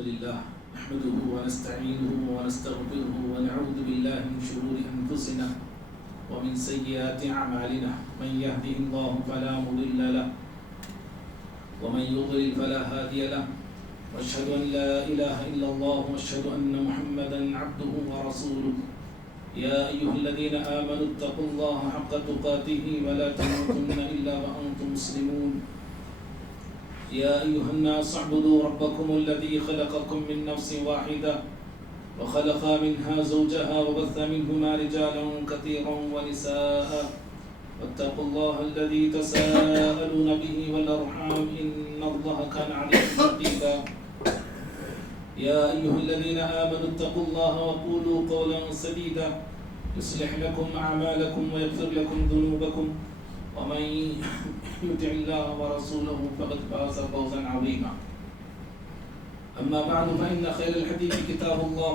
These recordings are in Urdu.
لله نحمده ونستعينه ونستغفره ونعوذ بالله من شرور أنفسنا ومن سيئات أعمالنا من يهده الله فلا مضل له ومن يضلل فلا هادي له وأشهد أن لا إله إلا الله وأشهد أن محمدا عبده ورسوله يا أيها الذين آمنوا اتقوا الله حق تقاته ولا تموتن إلا وأنتم مسلمون يا أيها الناس اعبدوا ربكم الذي خلقكم من نفس واحدة وخلق منها زوجها وبث منهما رجالا كثيرا ونساء واتقوا الله الذي تساءلون به والأرحام إن الله كان عليكم رقيبا يا أيها الذين آمنوا اتقوا الله وقولوا قولا سديدا يصلح لكم أعمالكم ويغفر لكم ذنوبكم ومن يطع الله ورسوله فقد فاز فوزا عظيما أما بعد فإن خير الحديث كتاب الله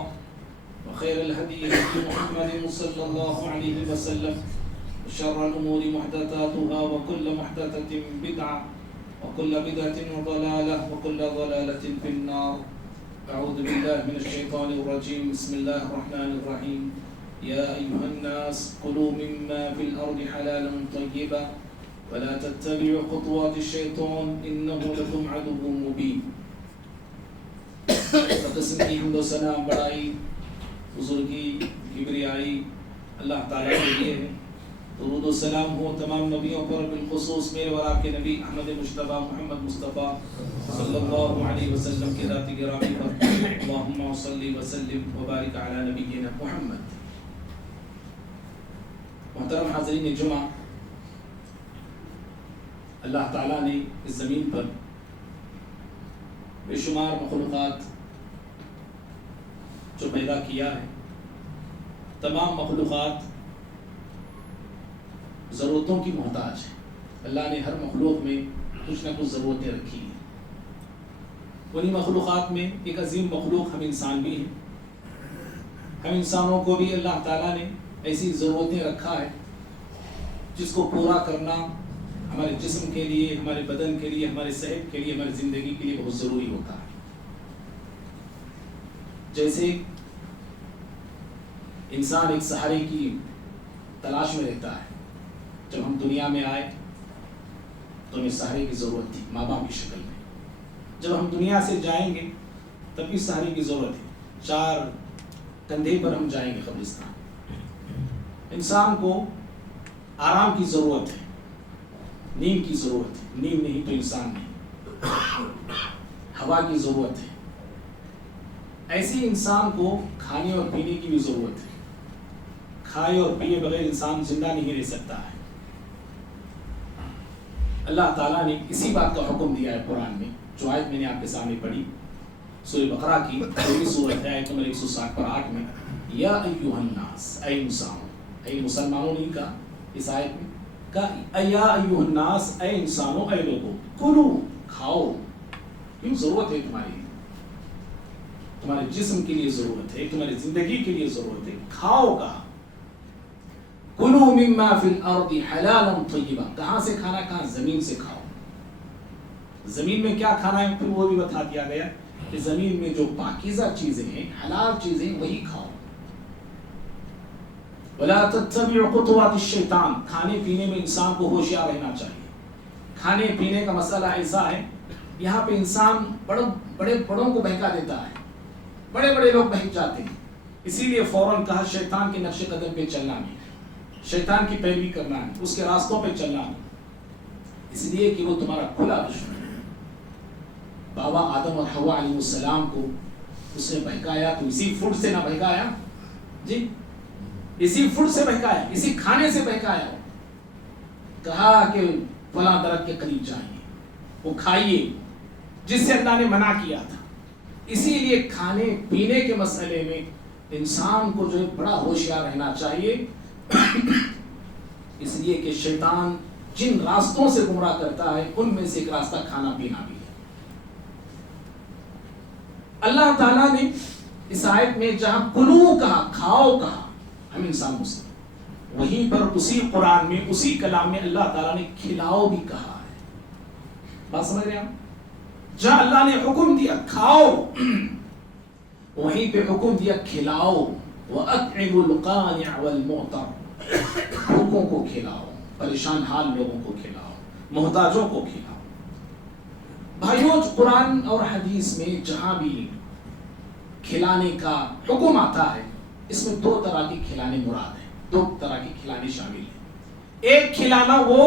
وخير الهدي هدي محمد صلى الله عليه وسلم وشر الأمور محدثاتها وكل محدثة بدعة وكل بدعة ضلالة وكل ضلالة في النار أعوذ بالله من الشيطان الرجيم بسم الله الرحمن الرحيم يا أيها الناس كلوا مما في الأرض حلالا طيبا ولا تتبعوا خطوات الشيطان إنه لكم عدو مبين قسم کی حمد و ثنا بڑائی بزرگی کبریائی اللہ تعالیٰ کے لیے ہے. درود و سلام ہو تمام نبیوں پر بالخصوص میرے اور آپ کے نبی احمد مجتبیٰ محمد مصطفیٰ صلی اللہ علیہ وسلم کے ذات گرامی پر. اللہم صلی وسلم وبارک علی نبینا محمد. محترم حاضرین جمعہ، اللہ تعالیٰ نے اس زمین پر بے شمار مخلوقات جو پیدا کیا ہے، تمام مخلوقات ضرورتوں کی محتاج ہے. اللہ نے ہر مخلوق میں کچھ نہ کچھ ضرورتیں رکھی ہیں. انہی مخلوقات میں ایک عظیم مخلوق ہم انسان بھی ہیں. ہم انسانوں کو بھی اللہ تعالیٰ نے ایسی ضرورتیں رکھا ہے جس کو پورا کرنا ہمارے جسم کے لیے، ہمارے بدن کے لیے، ہمارے صحت کے لیے، ہماری زندگی کے لیے بہت ضروری ہوتا ہے. جیسے انسان ایک سہارے کی تلاش میں رہتا ہے. جب ہم دنیا میں آئے تو ہمیں سہارے کی ضرورت تھی ماں باپ کی شکل میں. جب ہم دنیا سے جائیں گے تب بھی سہارے کی ضرورت ہے. 4 کندھے پر ہم جائیں گے قبرستان. انسان کو آرام کی ضرورت ہے، نیند کی ضرورت ہے. نیند نہیں تو انسان نہیں. ہوا کی ضرورت ہے. ایسی انسان کو کھانے اور پینے کی بھی ضرورت ہے. کھائے اور پیے بغیر انسان زندہ نہیں رہ سکتا ہے. اللہ تعالیٰ نے اسی بات کا حکم دیا ہے قرآن میں. جو آیت میں نے آپ کے سامنے پڑھی سورہ بقرہ کی 2 سورت ہے، آیت نمبر 160 پر 8 میں یا ایھا الناس، اے انسانوں. اے مسلمانوں نے کہا اس آیت میں، کہا یا ایھا الناس، اے انسانوں، اے لوگوں، کلو، کھاؤ. کیوں؟ ضرورت ہے تمہاری، تمہارے جسم کے لیے ضرورت ہے، تمہاری زندگی کے لیے ضرورت ہے. کھاؤ. کہا کلو مما فی الارض حلالا طیبا. کہاں سے کھانا؟ کہاں؟ زمین سے کھاؤ. زمین میں کیا کھانا ہے پھر وہ بھی بتا دیا گیا کہ زمین میں جو پاکیزہ چیزیں ہیں، حلال چیزیں، وہی کھاؤ. ولا تتبعوا خطوات الشیطان. کھانے پینے میں انسان کو ہوشیار رہنا چاہیے. کھانے پینے کا مسئلہ ایسا ہے، یہاں پہ انسان بڑوں کو بہکا دیتا ہے. بڑے لوگ بہک جاتے ہیں. اسی لیے فوراً کہا شیطان کے نقش قدم پہ چلنا نہیں، شیطان کی پیروی کرنا ہے، اس کے راستوں پہ چلنا نہیں. اس لیے کہ وہ تمہارا کھلا دشمن ہے. بابا آدم اور حوا علیہ السلام کو اس نے بہکایا تو اسی فوڈ سے نہ بہکایا جی، اسی فوڈ سے بہکایا، اسی کھانے سے بہکایا. کہا کہ فلاں درخت کے قریب جائیے، وہ کھائیے جس سے اللہ نے منع کیا تھا. اسی لیے کھانے پینے کے مسئلے میں انسان کو جو ہے بڑا ہوشیار رہنا چاہیے. اس لیے کہ شیطان جن راستوں سے گمراہ کرتا ہے ان میں سے ایک راستہ کھانا پینا بھی ہے. اللہ تعالیٰ نے اس آیت میں جہاں کلو کہا، کھاؤ کہا، ہم انسان مسلم، وہیں پر اسی قرآن میں اسی کلام میں اللہ تعالیٰ نے کھلاؤ بھی کہا ہے. بات سمجھ رہے ہیں؟ جہاں اللہ نے حکم دیا کھاؤ وہیں پہ حکم دیا کھلاؤ، وَأَطْعِمُوا الْقَانِعَ وَالْمُعْتَرَ، بھوکوں کو کھلاؤ، پریشان حال لوگوں کو کھلاؤ، محتاجوں کو کھلاؤ۔ بھائیوں، قرآن اور حدیث میں جہاں بھی کھلانے کا حکم آتا ہے، اس میں دو طرح کے کھلانے مراد ہیں، دو طرح کے کھلانے شامل ہیں۔ ایک کھلانا وہ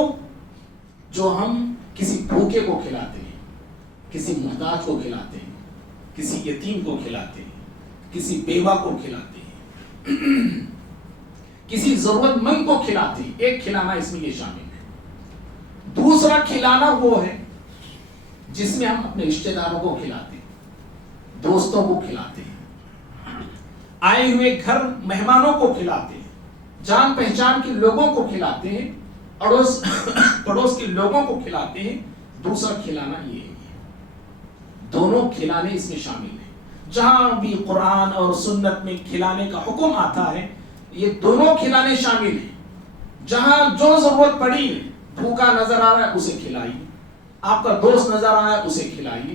جو ہم کسی بھوکے کو کھلاتے ہیں، کسی محتاج کو کھلاتے ہیں، کسی یتیم کو کھلاتے ہیں، کسی بیوہ کو کھلاتے ہیں، کسی ضرورت مند کو کھلاتے ہیں، ایک کھلانا اس میں یہ شامل ہے۔ دوسرا کھلانا وہ ہے جس میں ہم اپنے رشتہ داروں کو کھلاتے ہیں، دوستوں کو کھلاتے ہیں، آئے ہوئے گھر مہمانوں کو کھلاتے ہیں، جان پہچان کے لوگوں کو کھلاتے ہیں، پڑوس کے لوگوں کو کھلاتے ہیں۔ دوسرا کھلانا یہ ہے، دونوں کھلانے اس میں شامل ہیں۔ جہاں بھی قرآن اور سنت میں کھلانے کا حکم آتا ہے، یہ دونوں کھلانے شامل ہیں۔ جہاں جو ضرورت پڑی ہے، بھوکا نظر آ رہا ہے اسے کھلائیے، آپ کا دوست نظر آ رہا ہے اسے کھلائیے۔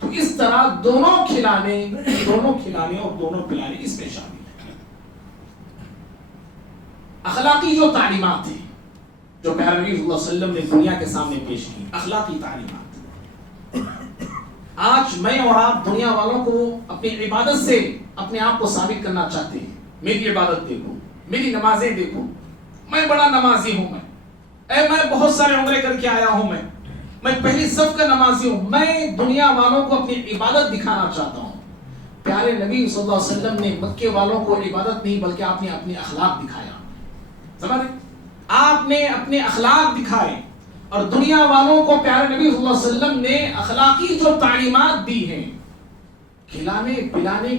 تو اس طرح دونوں کھلانے اور دونوں پلانے اس میں شامل ہیں۔ اخلاقی جو تعلیمات ہیں جو پیارے نبی صلی اللہ علیہ وسلم نے دنیا کے سامنے پیش کی، اخلاقی تعلیمات، آج میں اور آپ دنیا والوں کو اپنی عبادت سے اپنے آپ کو ثابت کرنا چاہتے ہیں۔ میری عبادت دیکھو، میری نمازیں دیکھو، میں بڑا نمازی ہوں، میں بہت سارے عمرے کر کے آیا ہوں، میں پہلی صف کا نمازی ہوں۔ میں دنیا والوں کو اپنی عبادت دکھانا چاہتا ہوں۔ پیارے نبی صلی اللہ علیہ وسلم نے مکے والوں کو عبادت نہیں بلکہ آپ نے اپنے اخلاق دکھایا، سمجھ؟ آپ نے اپنے اخلاق دکھائے، اور دنیا والوں کو پیارے نبی صلی اللہ علیہ وسلم نے اخلاقی جو تعلیمات دی ہیں۔ کھلانے پلانے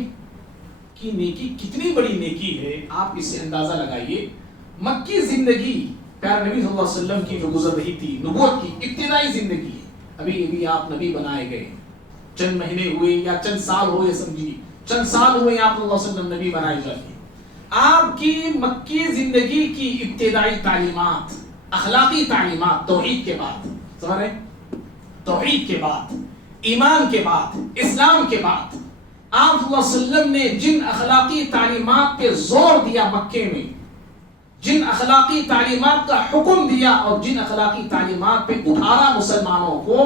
کی نیکی کتنی بڑی نیکی ہے، آپ اس سے اندازہ لگائیے۔ مکی زندگی پیارے نبی صلی اللہ علیہ وسلم کی جو گزر رہی تھی، نبوت کی ابتدائی زندگی ہے، ابھی آپ نبی بنائے گئے، چند مہینے ہوئے یا چند سال ہوئے، سمجھیے چند سال ہوئے آپ صلی اللہ علیہ وسلم نبی بنائے جاتے ہیں۔ آپ کی مکی زندگی کی ابتدائی تعلیمات، اخلاقی تعلیمات، توحید کے بعد، سمجھ رہے ہیں؟ توحید کے بعد، ایمان کے بعد، اسلام کے بعد، آپ صلی اللہ علیہ وسلم نے جن اخلاقی تعلیمات پہ زور دیا مکے میں، جن اخلاقی تعلیمات کا حکم دیا اور جن اخلاقی تعلیمات پہ ابھارا مسلمانوں کو،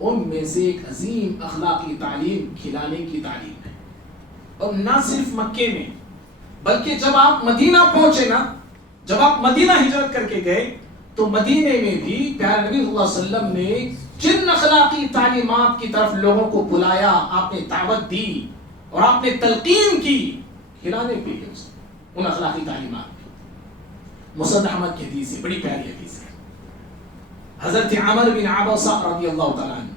ان میں سے ایک عظیم اخلاقی تعلیم کھلانے کی تعلیم ہے۔ اور نہ صرف مکے میں، بلکہ جب آپ مدینہ پہنچے نا، جب آپ مدینہ ہجرت کر کے گئے، تو مدینے میں بھی پیارے نبی صلی اللہ علیہ وسلم نے جن اخلاقی تعلیمات کی طرف لوگوں کو بلایا، آپ نے دعوت دی اور آپ نے تلقین کی، کھلانے پہ ان اخلاقی تعلیمات پہ۔ مسند احمد کی حدیث ہے، بڑی پیاری حدیث ہے۔ حضرت عمر بن عبسہ رضی اللہ تعالیٰ عنہ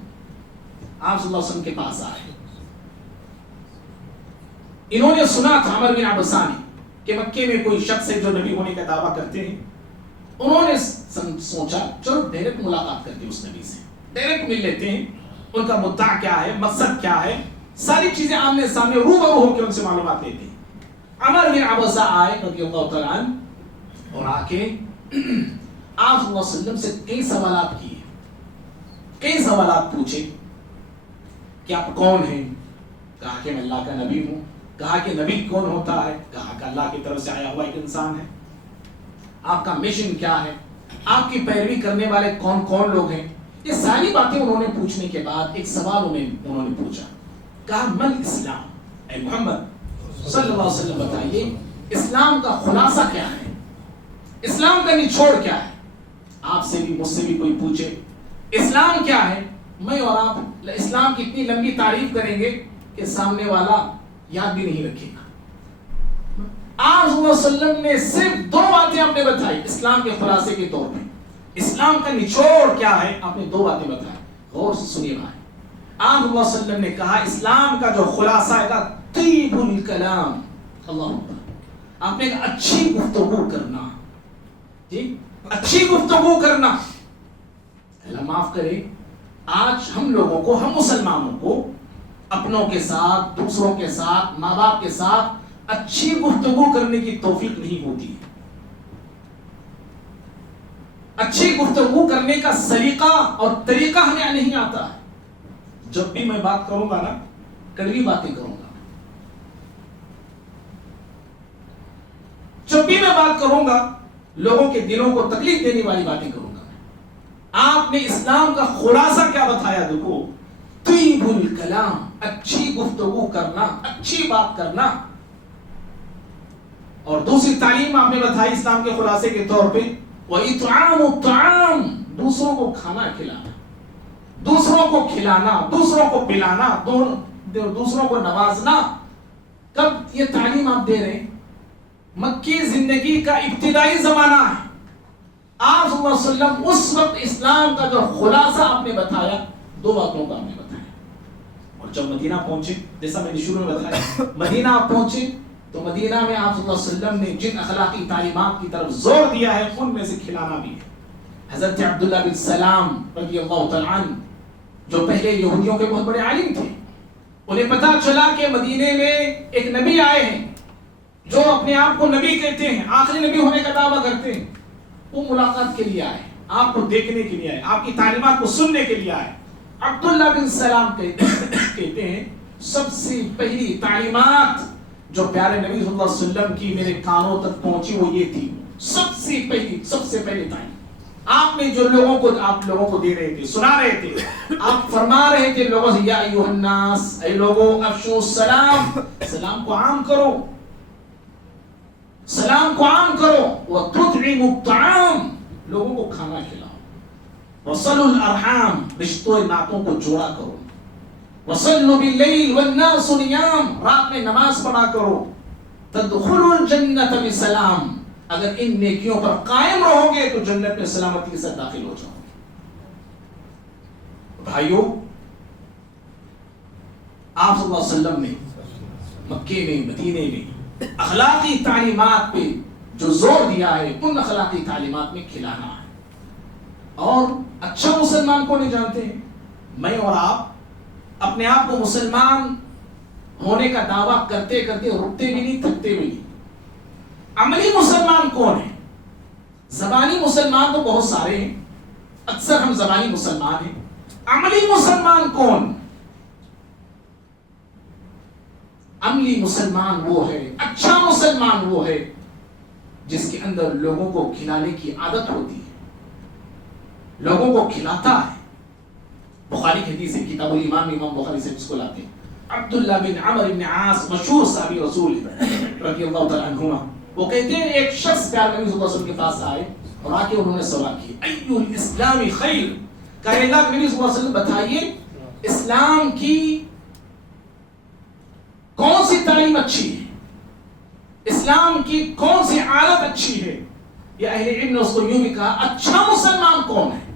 آپ صلی اللہ علیہ وسلم کے پاس آئے۔ انہوں نے سنا تھا، عمر بن عبسہ نے، کہ مکے میں کوئی شخص ہے جو نبی ہونے کا دعویٰ کرتے ہیں۔ انہوں نے سوچا چلو ڈائریکٹ ملاقات کرتے ہیں اس نبی سے، ڈائریکٹ مل لیتے ہیں، ان کا مدعا کیا ہے، مقصد کیا ہے، ساری چیزیں آمنے سامنے روبرو ہو کے ان سے معلومات لیتے ہیں۔ عمر بن عبسہ آئے رضی اللہ تعالیٰ عنہ، اور آ کے آپ صلی اللہ علیہ وسلم سے کئی سوالات کیے، کئی سوالات پوچھے کہ آپ کون ہیں؟ کہا کہ میں اللہ کا نبی ہوں۔ کہا کہ نبی کون ہوتا ہے؟ کہا کہ اللہ کی طرف سے آیا ہوا ایک انسان ہے۔ آپ کا مشن کیا ہے؟ آپ کی پیروی کرنے والے کون کون لوگ ہیں؟ یہ ساری باتیں انہوں نے پوچھنے کے بعد ایک سوال انہوں نے پوچھا، کہا من اسلام، اے محمد صلی اللہ علیہ وسلم بتائیے اسلام کا خلاصہ کیا ہے، اسلام کا نچوڑ کیا ہے؟ آپ سے بھی مجھ سے بھی کوئی پوچھے اسلام کیا ہے، میں اور آپ اسلام کی اتنی لمبی تعریف کریں گے کہ سامنے والا یاد بھی نہیں رکھے گا۔ آپ صلی اللہ علیہ وسلم نے صرف دو باتیں آپ نے بتائی اسلام کے خلاصے کے طور پہ، اسلام کا نچوڑ کیا ہے، آپ نے دو باتیں بتائی، غور سے سنیے بھائی۔ آپ صلی اللہ علیہ وسلم نے کہا اسلام کا جو خلاصہ ہے طیب الکلام، اللہ، آپ نے کہا اچھی گفتگو کرنا، جی اچھی گفتگو کرنا۔ اللہ معاف کرے، آج ہم لوگوں کو، ہم مسلمانوں کو اپنوں کے ساتھ، دوسروں کے ساتھ، ماں باپ کے ساتھ اچھی گفتگو کرنے کی توفیق نہیں ہوتی ہے۔ اچھی گفتگو کرنے کا سلیقہ اور طریقہ ہمیں نہیں آتا ہے۔ جب بھی میں بات کروں گا نا، کڑوی باتیں کروں گا، جب بھی میں بات کروں گا لوگوں کے دلوں کو تکلیف دینے والی باتیں کروں گا۔ آپ نے اسلام کا خلاصہ کیا بتایا؟ دیکھو، طیب الکلام، اچھی گفتگو کرنا، اچھی بات کرنا۔ اور دوسری تعلیم آپ نے بتائی اسلام کے خلاصے کے طور پہ، وَإِطْعَامُ الطَّعَامِ، دوسروں کو کھانا کھلانا، دوسروں کو کھلانا، دوسروں کو پلانا، دوسروں کو نوازنا۔ کب یہ تعلیم آپ دے رہے ہیں؟ مکی زندگی کا ابتدائی زمانہ ہے۔ آپ صلی اللہ علیہ وسلم اس وقت اسلام کا جو خلاصہ آپ نے بتایا، دو باتوں کا آپ نے بتایا۔ اور جب مدینہ پہنچے، جیسا میں نے شروع میں بتایا، مدینہ آپ پہنچے تو مدینہ میں آپ صلی اللہ علیہ وسلم نے جن اخلاقی تعلیمات کی طرف زور دیا ہے ان میں سے کھلانا بھی ہے۔ حضرت عبداللہ بن سلام رضی اللہ تعالیٰ عنہ، جو پہلے یہودیوں کے بہت بڑے عالم تھے، انہیں پتا چلا کہ مدینے میں ایک نبی آئے ہیں جو اپنے آپ کو نبی کہتے ہیں، آخری نبی ہونے کا دعویٰ کرتے ہیں۔ وہ ملاقات کے لیے آئے، آپ کو دیکھنے کے لیے آئے، آپ کی تعلیمات کو سننے کے لیے آئے۔ عبداللہ بن سلام کہتے ہیں سب سے پہلی تعلیمات جو پیارے نبی صلی اللہ علیہ وسلم کی میرے کانوں تک پہنچی وہ یہ تھی، سب سے پہلی تعلیم آپ نے جو آپ لوگوں کو دے رہے تھے، سنا رہے تھے، آپ فرما رہے تھے لوگوں سے، یا ایھا الناس، اے لوگوں، افشوا السلام، سلام کو عام کرو، سلام کو عام کرو، وَتُطْعِمُوا الطَّعَامَ، لوگوں کو کھانا کھلاؤ، وَصِلُوا الْأَرْحَامَ، رشتوں ناتوں کو جوڑا کرو، وَصَلُّوا بِاللَّيْلِ وَالنَّاسُ نِيَامٌ، رات میں نماز پڑھا کرو، تَدْخُلُوا الْجَنَّةَ بِسَلَامٍ، اگر ان نیکیوں پر قائم رہو گے تو جنت میں سلامتی کے ساتھ داخل ہو جاؤ گے۔ بھائیو، آپ صلی اللہ علیہ وسلم نے مکے میں، مدینے میں اخلاقی تعلیمات پہ جو زور دیا ہے، ان اخلاقی تعلیمات میں کھلانا ہے۔ اور اچھا مسلمان کو نہیں جانتے ہیں، میں اور آپ اپنے آپ کو مسلمان ہونے کا دعویٰ کرتے کرتے رکتے بھی نہیں، تھکتے بھی نہیں۔ عملی مسلمان کون ہے؟ زبانی مسلمان تو بہت سارے ہیں، اکثر ہم زبانی مسلمان ہیں۔ عملی مسلمان کون؟ عملی مسلمان وہ ہے، اچھا مسلمان وہ ہے جس کے اندر لوگوں کو کھلانے کی عادت ہوتی ہے، لوگوں کو کھلاتا ہے۔ بخاری کی حدیث ہے، کتاب الایمان میں امام بخاری سے اس کو لاتے ہیں۔ عبداللہ بن عمر بن عاص، مشہور صحابی رسول رضی اللہ تعالیٰ عنہما، وہ کہتے ہیں ایک شخص پیارے نبی صلی اللہ علیہ وسلم کے پاس آئے اور آ کے انہوں نے سوال کیا، ایُّ الاسلام خیر، کہا اللہ کے نبی صلی اللہ علیہ وسلم بتائیے اسلام کی کون سی تعلیم اچھی ہے، اسلام کی کون سی عادت اچھی ہے؟ یا اہل علم نے اس کو یوں بھی کہا، اچھا مسلمان کون ہے؟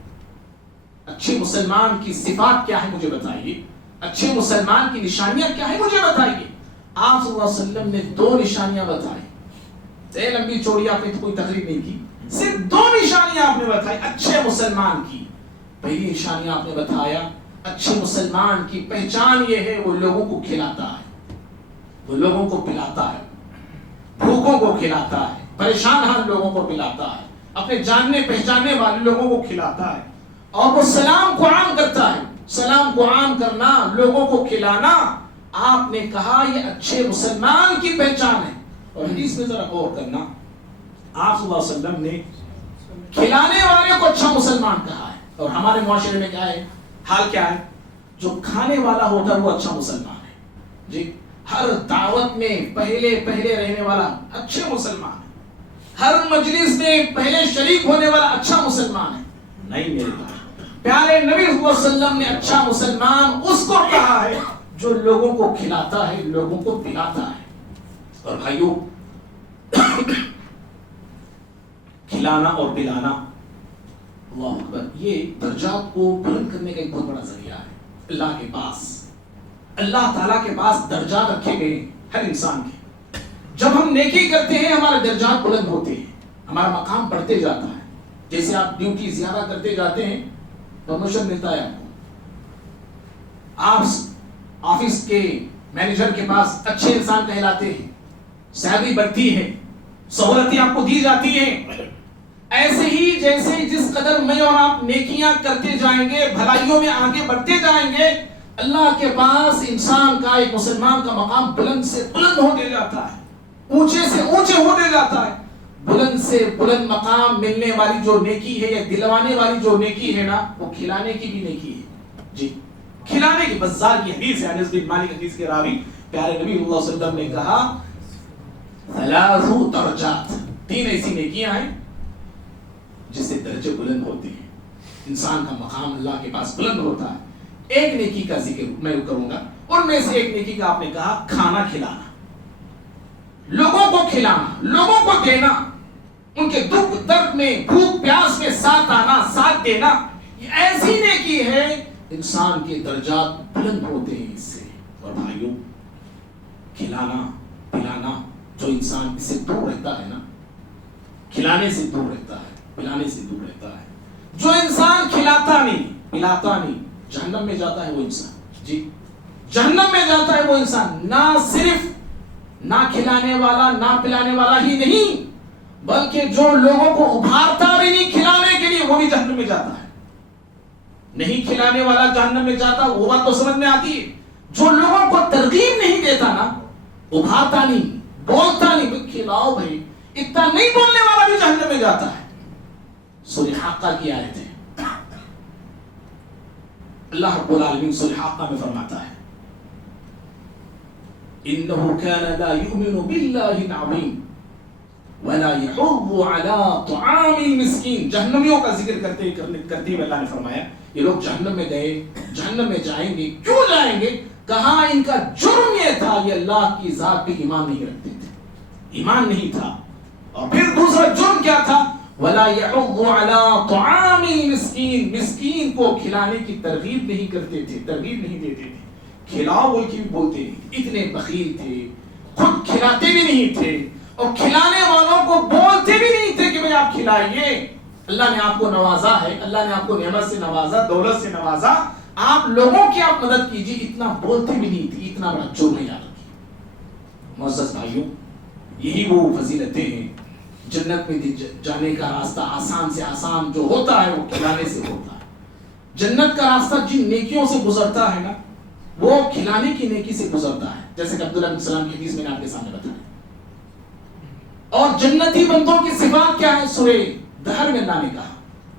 اچھے مسلمان کی صفات کیا ہے مجھے بتائیے، اچھے مسلمان کی نشانیاں کیا ہے مجھے بتائیے۔ آپ صلی اللہ علیہ وسلم نے دو نشانیاں بتائی، لمبی چوڑی آپ نے کوئی تقریر نہیں کی، صرف دو نشانیاں آپ نے بتائی اچھے مسلمان کی۔ پہلی نشانی آپ نے بتایا، اچھے مسلمان کی پہچان یہ ہے وہ لوگوں کو کھلاتا ہے، وہ لوگوں کو پلاتا ہے، بھوکوں کو کھلاتا ہے، پریشان حال لوگوں کو پلاتا ہے، اپنے جاننے پہچاننے والے لوگوں کو کھلاتا ہے، اور وہ سلام کو عام کرتا ہے۔ سلام کو عام کرنا، لوگوں کو کھلانا، آپ نے کہا یہ اچھے مسلمان کی پہچان ہے۔ اور حدیث میں ذرا غور کرنا، آپ صلی اللہ علیہ وسلم نے کھلانے والے کو اچھا مسلمان کہا ہے، اور ہمارے معاشرے میں کیا ہے، حال کیا ہے، جو کھانے والا ہوتا ہے وہ اچھا مسلمان ہے جی۔ ہر دعوت میں پہلے رہنے والا اچھے مسلمان ہے، ہر مجلس میں پہلے شریک ہونے والا اچھا مسلمان ہے۔ نہیں میرے بھائی، پیارے نبی صلی اللہ علیہ وسلم نے اچھا مسلمان اس کو کہا ہے جو لوگوں کو کھلاتا ہے، لوگوں کو پلاتا ہے۔ اور بھائیو، کھلانا اور پلانا، اللہ اکبر، یہ درجات کو بلند کرنے کا ایک بہت بڑا ذریعہ ہے۔ اللہ کے پاس، اللہ تعالیٰ کے پاس درجات رکھے گئے ہر انسان کے۔ جب ہم نیکی کرتے ہیں ہمارے درجات بلند ہوتے ہیں، ہمارا مقام بڑھتے جاتا ہے۔ جیسے آپ ڈیوٹی زیادہ کرتے جاتے ہیں پروموشن ملتا ہے آپ آفس کے مینیجر کے پاس اچھے انسان کہلاتے ہیں، سیلری بڑھتی ہے، سہولتیں آپ کو دی جاتی ہیں۔ ایسے ہی جیسے جس قدر میں اور آپ نیکیاں کرتے جائیں گے، بھلائیوں میں آگے بڑھتے جائیں گے، اللہ کے پاس انسان کا، ایک مسلمان کا مقام بلند سے بلند ہوتے جاتا ہے، اونچے سے اونچے ہوتے جاتا ہے۔ بلند سے بلند مقام ملنے والی جو نیکی ہے یا دلوانے والی جو نیکی ہے نا، وہ کھلانے کی بھی نیکی ہے. جی کھلانے کی. بزار کی حدیث ہے، انس بن مالک حدیث کے راوی پیارے نبی اللہ صلی اللہ علیہ وسلم نے کہا ثلاث درجات، 3 ایسی نیکیاں ہیں جس سے درجے بلند ہوتے ہیں، انسان کا مقام اللہ کے پاس بلند ہوتا ہے. ایک نیکی کا ذکر میں کروں گا، ان میں سے ایک نیکی کا آپ نے کہا کھانا کھلانا، لوگوں کو کھلانا، لوگوں کو دینا، ان کے دکھ درد میں بھوک پیاس میں ساتھ آنا، ساتھ دینا. یہ ایسی نیکی ہے انسان کے درجات بلند ہوتے ہیں اس سے. اور بھائیوں کھلانا پلانا، جو انسان اس سے دور رہتا ہے نا، کھلانے سے دور رہتا ہے، پلانے سے دور رہتا ہے. جو انسان کھلاتا نہیں پلاتا نہیں جہنم میں جاتا ہے وہ انسان. جی جہنم میں جاتا ہے وہ انسان. نہ صرف نہ کھلانے والا نہ پلانے والا ہی نہیں، بلکہ جو لوگوں کو ابھارتا بھی نہیں کھلانے کے لیے وہ بھی جہنم میں جاتا ہے. نہیں کھلانے والا جہنم میں جاتا، وہ بات تو سمجھ میں آتی ہے. جو لوگوں کو ترغیب نہیں دیتا نا، ابھارتا نہیں، بولتا نہیں، کھلاؤ بھائی، اتنا نہیں بولنے والا بھی جہنم میں جاتا ہے. سورہ حاقہ کی آیت ہے، اللہ رب العالمین سورہ حاقہ میں فرماتا ہے انه كان لا يؤمن بالله العظيم ولا يحض على طعام المسكين. جہنمیوں کا ذکر کرتے ہوئے اللہ نے فرمایا یہ لوگ جہنم میں گئے، جہنم میں جائیں گے. کیوں جائیں گے؟ کہا ان کا جرم یہ تھا یہ اللہ کی ذات پہ ایمان نہیں رکھتے تھے، ایمان نہیں تھا. اور پھر دوسرا جرم کیا تھا؟ ولا يحض على طعام المسكين، مسکین کو کھلانے کی ترغیب نہیں کرتے تھے، ترغیب نہیں دیتے تھے. کھلاؤ بول کے بھی بولتے نہیں، اتنے بخیل تھے، خود کھلاتے بھی نہیں تھے اور کھلانے والوں کو بولتے بھی نہیں تھے کہ بھئی آپ کھلائیے. اللہ نے آپ کو نوازا ہے، اللہ نے آپ کو نعمت سے نوازا، دولت سے نوازا، آپ لوگوں کی آپ مدد کیجیے، اتنا بولتے بھی نہیں تھے. اتنا بڑا جرم ہے یاد رکھیے. معزز بھائیوں یہی وہ فضیلتیں ہیں. جنت میں جانے کا راستہ آسان سے آسان جو ہوتا ہے وہ کھلانے سے ہوتا ہے. جنت کا راستہ جن نیکیوں سے گزرتا ہے نا، وہ کھلانے کی نیکی سے گزرتا ہے، جیسے کہ عبداللہ بن سلام کی حدیث میں نے آپ کے سامنے بتایا. اور جنتی بندوں کی صفات کیا ہے؟ سورہ دہر میں اللہ نے کہا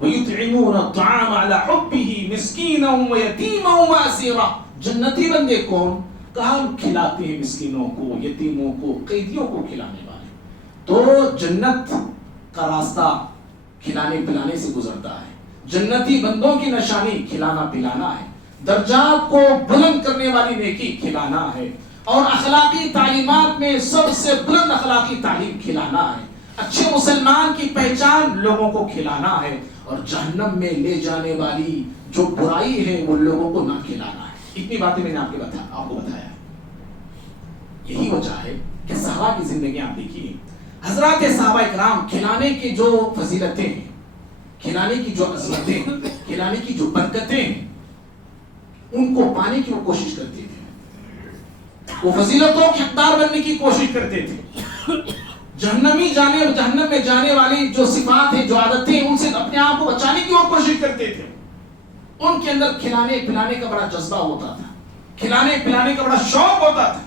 وَيُطْعِمُونَ الطَّعَامَ عَلَى حُبِّهِ مِسْكِينًا وَيَتِيمًا وَأَسِيرًا. جنتی بندے کون؟ کہا ہم کھلاتے ہیں مسکینوں کو، یتیموں کو، قیدیوں کو کھلانے والے. تو جنت کا راستہ کھلانے پلانے سے گزرتا ہے. جنتی بندوں کی نشانی کھلانا پلانا ہے. درجات کو بلند کرنے والی نیکی کھلانا ہے. اور اخلاقی تعلیمات میں سب سے بلند اخلاقی تعلیم کھلانا ہے. اچھے مسلمان کی پہچان لوگوں کو کھلانا ہے. اور جہنم میں لے جانے والی جو برائی ہے وہ لوگوں کو نہ کھلانا ہے. اتنی باتیں میں نے آپ کو بتایا. یہی وجہ ہے کہ صحابہ کی زندگی آپ دیکھیے، حضرات صحابہ اکرام کھلانے کی جو فضیلتیں ہیں، کھلانے کی جو عظمتیں، کھلانے کی جو برکتیں ہیں، ان کو پانے کی وہ کوشش کرتے تھے. وہ فضیلتوں کے حقدار بننے کی کوشش کرتے تھے. جہنم میں جانے والی جو صفات ہیں، جو عادتیں ہیں، ان سے اپنے آپ کو بچانے کی وہ کوشش کرتے تھے. ان کے اندر کھلانے پلانے کا بڑا جذبہ ہوتا تھا، کھلانے پلانے کا بڑا شوق ہوتا تھا.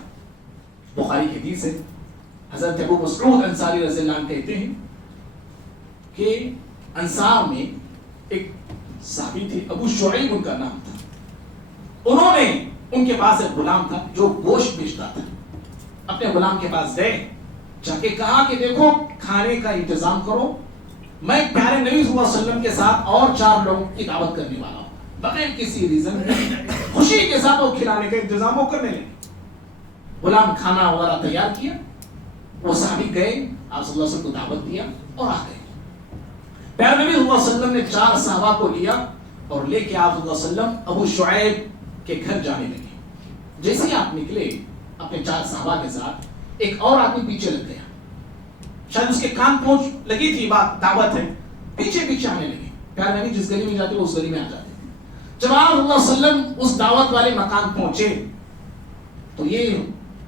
بخاری کی حدیث ہے، حضرت ابو مسعود انصاری رضی اللہ عنہ کہتے ہیں کہ انصار میں ایک صحابی تھے، ابو شعیب ان کا نام تھا. انہوں نے، ان کے پاس ایک غلام تھا جو گوشت بیچتا تھا. اپنے غلام کے پاس گئے، جا کے کہا کہ دیکھو کھانے کا انتظام کرو، میں پیارے نبی صلی اللہ علیہ وسلم کے ساتھ اور 4 لوگوں کی دعوت کرنے والا ہوں. بغیر کسی ریزن خوشی کے ساتھ وہ کھلانے کا انتظام وہ کرنے لگے. غلام کھانا وغیرہ تیار کیا، وہ صحابی گئے، آپ صلی اللہ علیہ وسلم کو دعوت دیا اور آ گئے. پیارے نبی صلی اللہ علیہ وسلم نے 4 صحابہ کو لیا اور لے کے آپ صلی اللہ علیہ وسلم ابو شعیب کے گھر جانے لگے. جیسے ہی آپ نکلے اپنے 4 صحابہ کے ساتھ، ایک اور آدمی پیچھے لگ گیا. شاید اس کے کان پہنچ لگی تھی بات، دعوت ہے، پیچھے پیچھے آنے لگے. پیارے نبی جس گلی میں جاتے وہ اس گلی میں آ جاتے تھے. جب آپ صلی اللہ علیہ وسلم اس دعوت والے مکان پہنچے تو یہ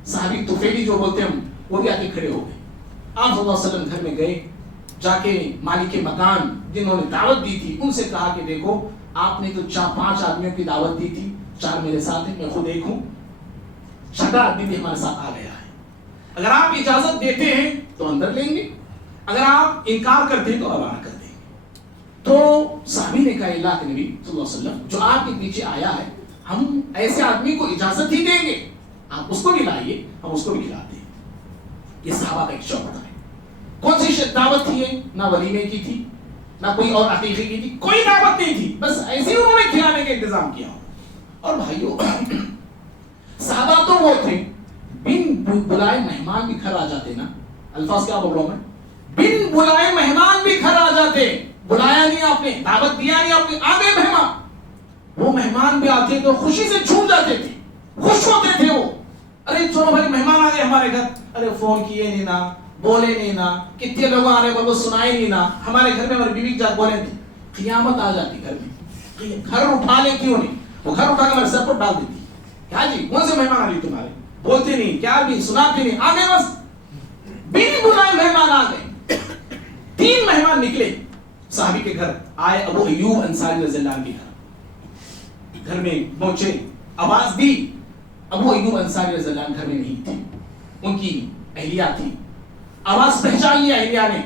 صحابی طفیلی جو بولتے ہیں وہ بھی آ کے کھڑے ہو گئے. آپ صلی اللہ علیہ وسلم گھر میں گئے، جا کے مالک مکان جنہوں نے دعوت دی تھی ان سے کہا کہ دیکھو آپ نے تو 4-5 آدمیوں کی دعوت دی تھی، 4 میرے ساتھ ہیں، میں خود ایک ہوں، 6 آدمی بھی ہمارے ساتھ آ گیا ہے. اگر آپ اجازت دیتے ہیں تو اندر لیں گے، اگر آپ انکار کرتے ہیں تو روانہ کر دیں گے۔ تو صحابی نے کہا اللہ کے نبی صلی اللہ علیہ وسلم جو آپ کے پیچھے آیا ہے ہم ایسے آدمی کو اجازت ہی دیں گے، آپ اس کو بھی لائیے ہم اس کو بھی کھلاتے ہیں۔ یہ صحابہ کا ایک شوق ہے۔ کون سی دعوت تھی یہ؟ نہ ولیمے کی تھی نہ کوئی اور عقیقے کی تھی، کوئی دعوت نہیں تھی، بس ایسے ہی انہوں نے کھلانے کا انتظام کیا۔ اور بھائیو صحابہ تو وہ تھے بن بلائے مہمان بھی گھر آ جاتے نا، الفاظ کیا بول رہا ہوں میں، بن بلائے مہمان بھی گھر آ جاتے، بلایا نہیں آپ نے، دعوت دیا نہیں آپ نے، آ گئے مہمان، وہ مہمان بھی آتے تو خوشی سے جھوم جاتے تھے، خوش ہوتے تھے وہ، ارے چلو بھائی مہمان آ گئے ہمارے گھر، ارے فون کیے نہیں نا، بولے نہیں نا، کتنے لوگ آ رہے ہیں وہ سنائے نہیں نا، ہمارے گھر میں ہماری بیوی جا بولے تھے، قیامت آ جاتی گھر میں، گھر اٹھا لے کیوں نہیں، وہ گھر اٹھا کے ہمارے سر پر ڈال دیتی، کیا جی کون سے مہمان آ رہی تمہارے، بولتے نہیں کیا بھی سناتے نہیں، آ گئے بس بن بلائے مہمان آ گئے۔ 3 مہمان نکلے صحابی کے گھر، آئے ابو ایوب انصاری رضی اللہ عنہ کے گھر میں پہنچے، آواز دی، ابو ایوب انصاری رضی اللہ عنہ گھر میں نہیں تھے، ان کی اہلیہ تھی، آواز پہچان لیا اہلیہ نے،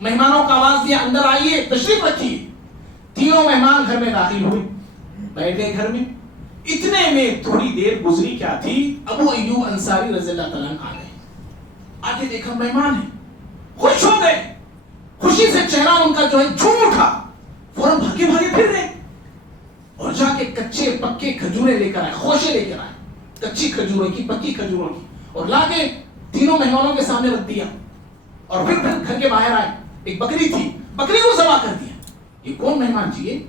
مہمانوں کا آواز دیا اندر آئیے تشریف رکھیے، تینوں مہمان گھر میں داخل ہوئے، بیٹھ گئے گھر میں، اتنے میں تھوڑی دیر گزری کیا تھی، ابو ایوب انصاری رضی اللہ تعالیٰ عنہ آ گئے، آگے دیکھا مہمان ہے، خوش ہو گئے، خوشی سے چہرہ ان کا جو ہے جھوم اٹھا، فوراً بھاگے بھاگے پھر رہے اور جا کے کچے پکے کھجورے لے کر آئے، خوشے لے کر آئے، کچی کھجوروں کی پکی کھجوروں کی، اور لا کے تینوں مہمانوں کے سامنے رکھ دیا، اور پھر گھر کے باہر آئے، ایک بکری تھی، بکری کو ذبح کر دیا۔ یہ کون مہمان چاہیے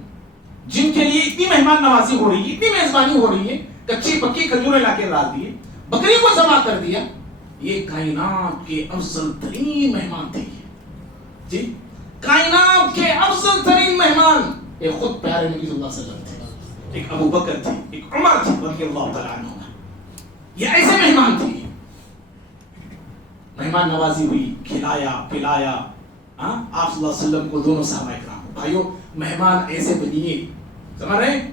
جن کے لیے اتنی مہمان نوازی ہو رہی ہے، اتنی میزبانی ہو رہی ہے، کچی پکی کھجوریں لا کے ڈال دیے، بکری کو ذبح کر دیا، یہ کائنات کے افضل ترین مہمان تھے جی، کائنات کے افضل ترین مہمان یہ خود پیارے نبی صلی اللہ علیہ وسلم تھے، ایک ابو بکر تھی، ایک عمر تھی رضی اللہ تعالیٰ عنہ، یہ ایسے مہمان تھے، مہمان نوازی ہوئی، کھلایا پلایا، آپ صلی اللہ علیہ وسلم کو دونوں صحابہ اکرام، بھائیو مہمان ایسے بنیے، سمجھ رہے ہیں،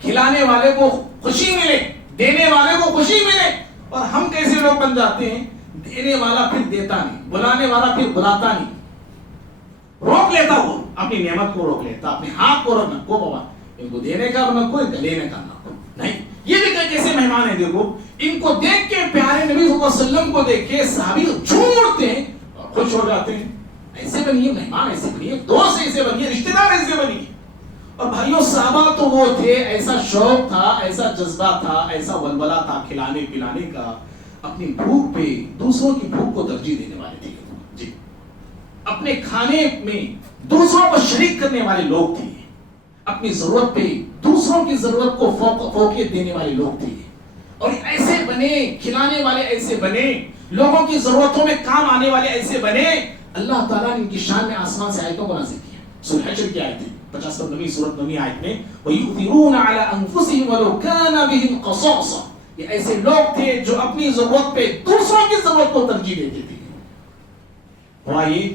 کھلانے والے کو خوشی ملے، دینے والے کو خوشی ملے، اور ہم کیسے لوگ بن جاتے ہیں، دینے والا پھر دیتا نہیں، بلانے والا پھر بلاتا نہیں، روک لیتا، وہ اپنی نعمت کو روک لیتا، اپنے ہاتھ کو روکنا کو بابا ان کو دینے کا نہ کوئی لینے کا نہ کوئی نہیں۔ یہ بھی کیسے مہمان ہیں، دیکھو ان کو دیکھ کے پیارے نبی صلی اللہ علیہ وسلم کو دیکھ کے صحابی جھوم اٹھتے ہیں اور خوش ہو جاتے ہیں، ایسے بنیے مہمان، ایسے بنیے دوست، ایسے بنیے رشتہ دار، ایسے بنیے۔ اور بھائیوں صحابہ تو وہ تھے، ایسا شوق تھا، ایسا جذبہ تھا، ایسا ولولہ تھا کھلانے پلانے کا، اپنی بھوک پہ دوسروں کی بھوک کو ترجیح دینے والے تھے جی، اپنے کھانے میں دوسروں کو شریک کرنے والے لوگ تھے، اپنی ضرورت پہ دوسروں کی ضرورت کو فوقیت دینے والے لوگ تھے، اور ایسے بنے، کھلانے والے ایسے بنے، لوگوں کی ضرورتوں میں کام آنے والے ایسے بنے۔ اللہ تعالیٰ نے ان کی شان میں آسمان سے آیتوں کو نازل کیا، سورہ حشر کی آیت ہے 50 سورۃ نبی آیت میں، وَيُؤْثِرُونَ عَلَىٰ أَنفُسِهِمْ وَلَوْ كَانَ بِهِمْ خَصَاصَةٌ، یہ ایسے لوگ تھے جو اپنی ضرورت پہ دوسروں کی ضرورت کو ترجیح دیتے تھے۔ ہوا یہ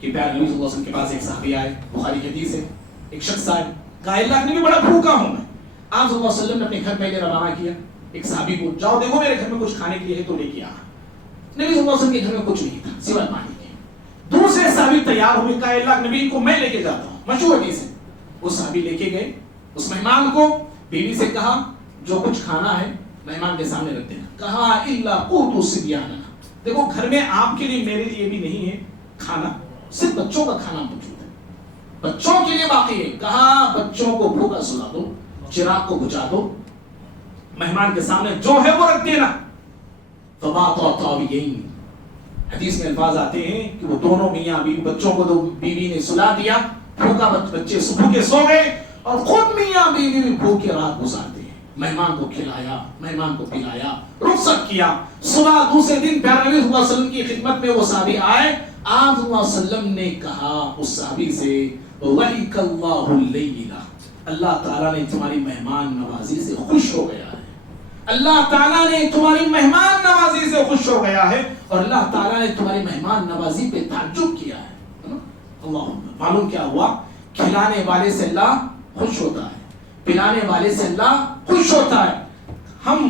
کہ پیارے نبی صلی اللہ علیہ وسلم کے پاس ایک صحابی آئے، بخاری کی حدیث ہے، ایک شخص آئے، کہا اللہ نے بھی بڑا بھوکا ہوں میں، آپ صلی اللہ علیہ وسلم نے اپنے گھر پہلے روانہ کیا ایک صحابی کو، جاؤ دیکھو میرے گھر میں کچھ کھانے کے لیے ہے تو لے کے آنا۔ نبی صلی اللہ علیہ وسلم کے گھر میں کچھ نہیں تھا سوائے پانی کے، دوسرے صحابی تیار ہوئے، کہا اللہ کے نبی کو میں لے کے جاتا ہوں، مشہور حدیث ہے، وہ صحابی لے کے گئے، اس مہمان کو بیوی سے کہا جو کچھ کھانا ہے مہمان کے سامنے رکھ دینا، کہا الا قوت الصبیان، دیکھو گھر میں آپ کے لیے میرے لیے بھی نہیں ہے کھانا، صرف بچوں کا کھانا موجود ہے، بچوں کے لیے باقی ہے، کہا بچوں کو بھوکا سلا دو، چراغ کو بجھا دو، مہمان کے سامنے جو ہے وہ رکھ دینا۔ فباطا طاویین، حدیث میں الفاظ آتے ہیں کہ وہ دونوں میاں بیوی، بچوں کو تو بیوی نے سلا دیا، بھوکا بچے صبح کے سو گئے، اور خود میاں بیوی بھی بھوکے رات گزارتے ہیں، مہمان کو کھلایا، مہمان کو پلایا، رخصت کیا، صبح دوسرے دن پیارے نبی صلی اللہ علیہ وسلم کی خدمت میں وہ صحابی آئے، آپ صلی اللہ علیہ وسلم نے کہا اس صحابی سے وَلِكَ اللَّهُ اللَّيْلَ، اللہ تعالیٰ نے تمہاری مہمان نوازی سے خوش ہو گیا ہے، اللہ تعالیٰ نے تمہاری مہمان نوازی سے خوش ہو گیا ہے، اور اللہ تعالیٰ نے تمہاری مہمان نوازی پہ تعجب کیا ہے۔ اللہ معلوم کیا ہوا، کھلانے والے سے اللہ خوش ہوتا ہے، پلانے والے سے اللہ خوش ہوتا ہے۔ ہم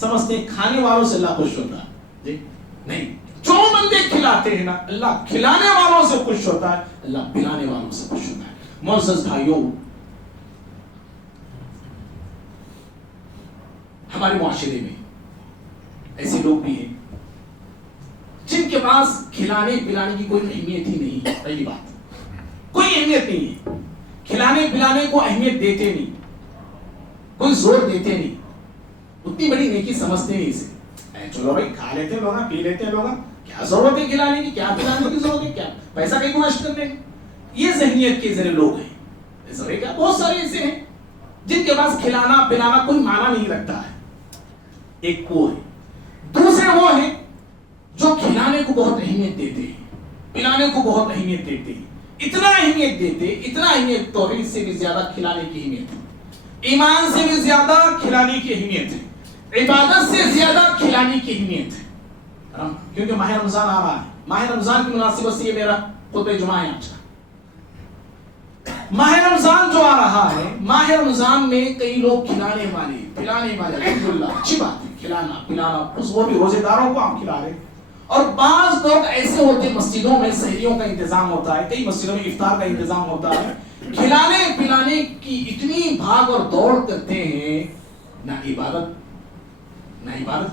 سمجھتے ہیں کھانے والوں سے اللہ خوش ہوتا ہے، جی نہیں، جو بندے کھلاتے ہیں نا اللہ کھلانے والوں سے خوش ہوتا ہے, اللہ پلانے والوں سے خوش ہوتا ہے. معزز بھائیوں, ہمارے معاشرے میں ایسے لوگ بھی ہیں جن کے پاس کھلانے پلانے کی کوئی اہمیت ہی نہیں. پہلی بات, کوئی اہمیت نہیں ہے, کھلانے پلانے کو اہمیت دیتے نہیں, کوئی زور دیتے نہیں, اتنی بڑی نیکی سمجھتے نہیں اسے. چلو بھائی کھا لیتے لوگ, پی لیتے لوگ, کیا ضرورت ہے کھلانے کی, کیا پلانے کی ضرورت ہے, کیا پیسہ کہیں کو نشٹ کرنے کی. یہ ذہنیت کے ذرے لوگ ہیں. بہت سارے ایسے ہیں جن کے پاس کھلانا پلانا کوئی معنی نہیں رکھتا ہے. ایک وہ ہے. دوسرے وہ ہیں جو کھلانے کو بہت اہمیت دیتے ہیں, پلانے کو بہت اہمیت دیتے ہیں. اتنا اہمیت دیتے, اتنا اہمیت توحید سے بھی زیادہ کھلانے کی اہمیت ہے, ایمان سے بھی زیادہ کھلانے کی اہمیت ہے, عبادت سے زیادہ کھلانے کی اہمیت ہے. کیونکہ ماہ رمضان آ رہا ہے, ماہ رمضان کی مناسبت سے یہ میرا خطبہ جمعہ ہے. اچھا, ماہ رمضان جو آ رہا ہے, ماہ رمضان میں کئی لوگ کھلانے والے پلانے والے, الحمدللہ اچھی بات ہے, کھلانا پلانا, وہ بھی روزے داروں کو ہم کھلا رہے. اور بعض لوگ ایسے ہوتے, مسجدوں میں سحریوں کا انتظام ہوتا ہے, کئی مسجدوں میں افطار کا انتظام ہوتا ہے, کھلانے پلانے کی اتنی بھاگ اور دوڑ کرتے ہیں, نہ عبادت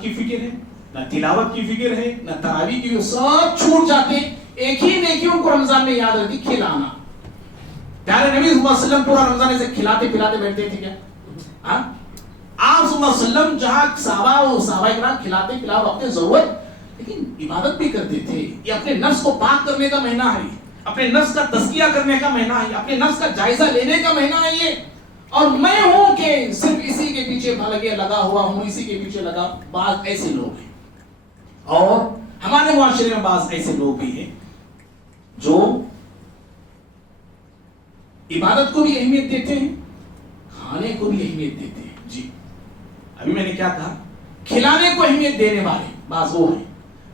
کی فکر ہے, نہ تلاوت کی فکر ہے, نہ تراویح کی, سب چھوٹ جاتے. ایک ہی نیکی ان کو رمضان میں یاد رہتی, کھلانا. پیارے نبی صلی اللہ علیہ وسلم پورا رمضان ایسے کھلاتے پلاتے بیٹھتے تھے کیا؟ آپ صلی اللہ علیہ وسلم جہاں صحابہ کرام کھلاتے پلاتے اپنے ضرورت, لیکن عبادت بھی کرتے تھے. یہ اپنے نفس کو پاک کرنے کا مہینہ ہے, اپنے نفس کا تزکیہ کرنے کا مہینہ ہے, اپنے نفس کا جائزہ لینے کا مہینہ ہے یہ. اور میں ہوں کہ صرف اسی کے پیچھے لگا ہوا ہوں, اسی کے پیچھے لگا. بعض ایسے لوگ ہیں, اور ہمارے معاشرے میں بعض ایسے لوگ بھی ہیں جو عبادت کو بھی اہمیت دیتے ہیں, کھانے کو بھی اہمیت دیتے ہیں. جی ابھی میں نے کیا کہا, کھلانے کو اہمیت دینے والے بعض وہ ہیں,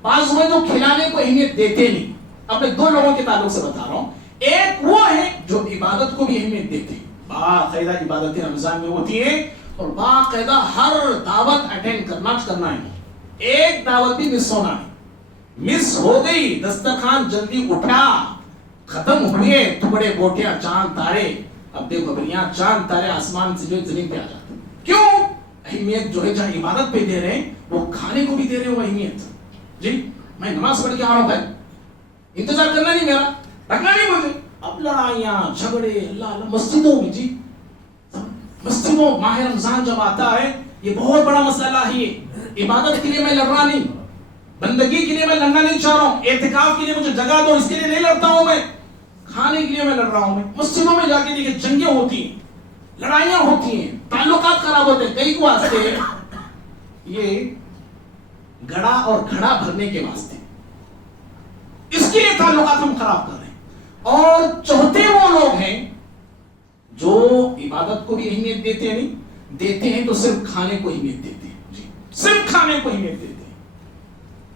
بعض وہ جو کھلانے کو اہمیت دیتے نہیں. اب میں دو لوگوں کے تعلق سے بتا رہا ہوں. ایک وہ ہے جو عبادت کو بھی اہمیت دیتے ہیں, باقاعدہ عبادتیں رمضان میں ہوتی ہیں, اور باقاعدہ ہر دعوت اٹینڈ کرنا ہے. ایک دعوت بھی مس ہونا ہے, مس ہو گئی دسترخوان جلدی اٹھا, ختم ہوئے ٹکڑے بوٹیاں چاند تارے, اب دیکھو بھیا چاند تارے آسمان سے جو زمین پہ آ جاتے. کیوں؟ اہمیت جو ہے جہاں عبادت پہ دے رہے ہیں وہ کھانے کو بھی دے رہے ہو اہمیت. جی میں نماز پڑھ کے آ رہا ہوں بھائی, انتظار کرنا نہیں میرا, رکھنا نہیں مجھے. اب لڑائیاں جھگڑے اللہ مسجدوں میں, جی مسجدوں ماہ رمضان جب آتا ہے یہ بہت بڑا مسئلہ ہے. یہ عبادت کے لیے میں لڑ رہا نہیں, بندگی کے لیے میں لڑنا نہیں چاہ رہا ہوں, اعتکاف کے لیے مجھے جگہ دو اس کے لیے نہیں لڑتا ہوں میں, کھانے کے لیے میں لڑ رہا ہوں. میں مسجدوں میں جا کے دیکھیں جنگیں ہوتی ہیں, لڑائیاں ہوتی ہیں, تعلقات خراب ہوتے ہیں. کئی کو واسطے یہ گڑا اور گھڑا بھرنے کے واسطے, اس کے لیے تعلقات ہم خراب کر رہے ہیں. اور چوتھے وہ لوگ ہیں جو عبادت کو بھی اہمیت دیتے نہیں, دیتے ہیں تو صرف کھانے کو اہمیت دیتے ہیں. جی صرف کھانے کو اہمیت دیتے ہیں.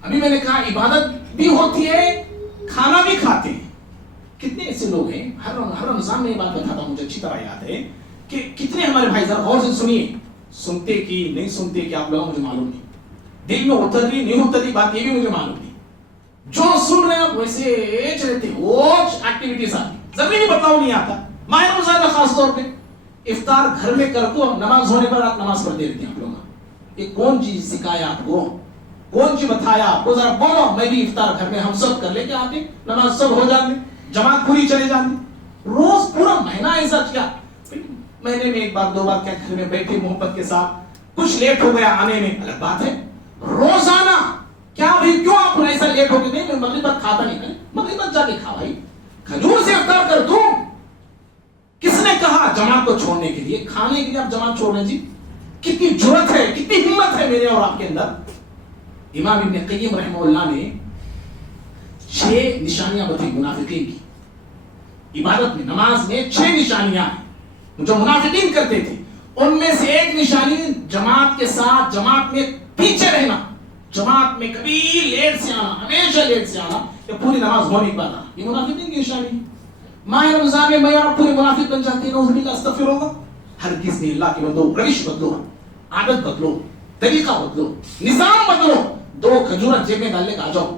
ابھی میں نے کہا عبادت بھی ہوتی ہے, کھانا بھی کھاتے ہیں. کتنے ایسے لوگ ہیں, ہر رمضان میں یہ بات بتاتا ہوں, مجھے اچھی طرح یاد ہے کہ کتنے ہمارے بھائی ذرا غور سے سنیے, سنتے کی نہیں سنتے کہ آپ لوگوں مجھے معلوم نہیں, دل میں اتر رہی نہیں اتر رہی بات یہ بھی مجھے معلوم نہیں. جو سن رہے ہیں ویسے چلتے وہ ایکٹیویٹیز آتی, ضروری بتاؤ نہیں آتا. ماہ رمضان میں خاص طور پہ افطار گھر میں کر کو نماز ہونے پر آپ نماز پڑھتے رہتے ہیں. آپ لوگ یہ کون چیز سکھایا آپ کو, کون چیز بتایا آپ کو, ذرا بولو. میں بھی افطار گھر میں ہم سب کر لے کے آتے, نماز سب ہو جاتے, جماعت پوری چلے جاتی. روز پورا مہینہ ایسا کیا, مہینے میں ایک بار دو بار کیا گھر میں بیٹھے محبت کے ساتھ, کچھ لیٹ ہو گیا آنے میں الگ بات ہے. روزانہ کیا بھائی کیوں آپ ایسا لیٹ ہو گئے, نہیں میں مغرب تک کھاتا نہیں, میں مغرب تک جا کے کھا بھائی, کھجور سے افطار کر دوں. کس نے کہا جماعت کو چھوڑنے کے لیے, کھانے کے لیے آپ جماعت چھوڑ رہے ہیں؟ جی کتنی جرأت ہے, کتنی ہمت ہے میرے اور آپ کے اندر. امام ابن قیم رحمہ اللہ نے 6 نشانیاں بتائی منافقین کی. عبادت میں نماز میں 6 نشانیاں ہیں جو منافقین کرتے تھے. ان میں سے ایک نشانی جماعت کے ساتھ, جماعت میں پیچھے رہنا, جماعت میں کبھی لیٹ سے آنا, ہمیشہ لیٹ سے آنا, یا پوری نماز ہونے کے بعد آنا. یہ منافقین کی نشانی ہے. ماہ رمضان میں میں اور پورے منافق بن جاتے ہیں, نعوذ باللہ, استغفر اللہ. ہر کس نے اللہ کے بندو روش بدلو, عادت بدلو, طریقہ بدلو, نظام بدلو. 2 کھجور جیب میں ڈالنے کا آ جاؤ,